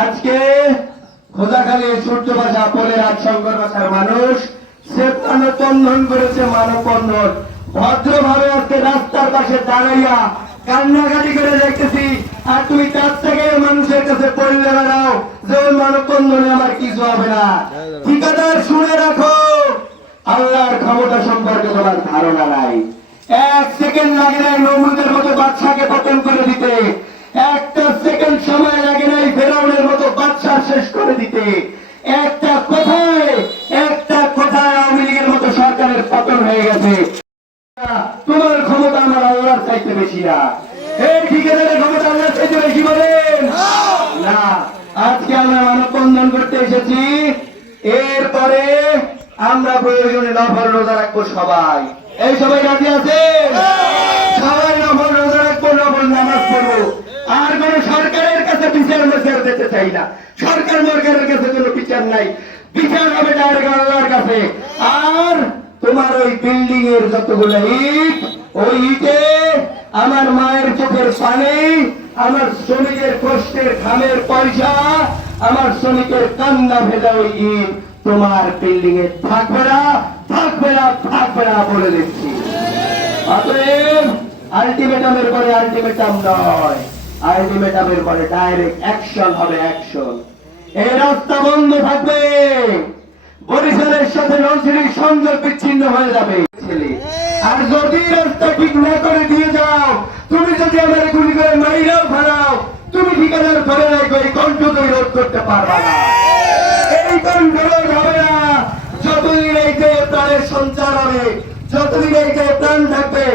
আজকে খোদাখালী সূর্যবাসা পোলের আজ শঙ্কর বাসার মানুষ শ্বেতানো বন্ধন করেছে মানব বন্ধন ভদ্রভাবে আজকে রাস্তার পাশে দাঁড়াইয়া কান্নাকাটি করে দেখতেছি। আর তুমি তার থেকে মানুষের কাছে পড়লে বেড়াও যে ওই মানব বন্ধনে আমার কিছু হবে না। ঠিকাদার, শুনে রাখো। আল্লাহর ক্ষমতা সম্পর্কে তোমার ধারণা নাই। এক সেকেন্ড লাগে নাই, নমরুদের মতো বাচ্চাকে পতন দিতে একটা কথায় একটা কথায় আওয়ামী লীগের মতো সরকারের পতন হয়ে গেছে। তোমার ক্ষমতা আমার আল্লাহর চাইতে বেশি না। আমরা প্রয়োজনে নফল রোজা রাখব সবাই। এই সবাই রাজি আছে সবাই নফল রোজা রাখব নফল নামাজ পড়ব আর কোন সরকারের কাছে বিচার দিতে চাই না। সরকার মরকারের কাছে কোনো বিচার নাই। বিচার হবে ডাইরেক্ট আল্লাহর কাছে। আর তোমার ওই বিল্ডিং এর যতগুলো ইট, ওই ইটে আমার মায়ের চোখের পানি, আমার শ্রমিকের কষ্টের ঘামের পয়সা, আমার শ্রমিকের কান্না ভেজা ওই ইট তোমার বিল্ডিং এ থাকবে না থাকবে না থাকবে না বলে দিচ্ছি। অতএব আলটিমেটামের পরে আলটিমেটাম নয়। আলটিমেটামের পরে ডাইরেক্ট অ্যাকশন হবে অ্যাকশন এই রাস্তা বন্ধ থাকবে। বরিশালের সাথে নলছিটির সংযোগ বিচ্ছিন্ন হয়ে যাবে। ছেলে আর যদি রাস্তা ঠিক না করে দিয়ে যাও, তুমি যদি আমার গুলি করে মাইরাও ফেলাও, তুমি ঠিকাদার করে রাখো, এই কণ্ঠ তুমি রোধ করতে পারবা না। এই কণ্ঠ রোধ হবে না। যতদিন এই যে প্রাণের সঞ্চার হবে, যতদিন এই যে প্রাণ থাকবে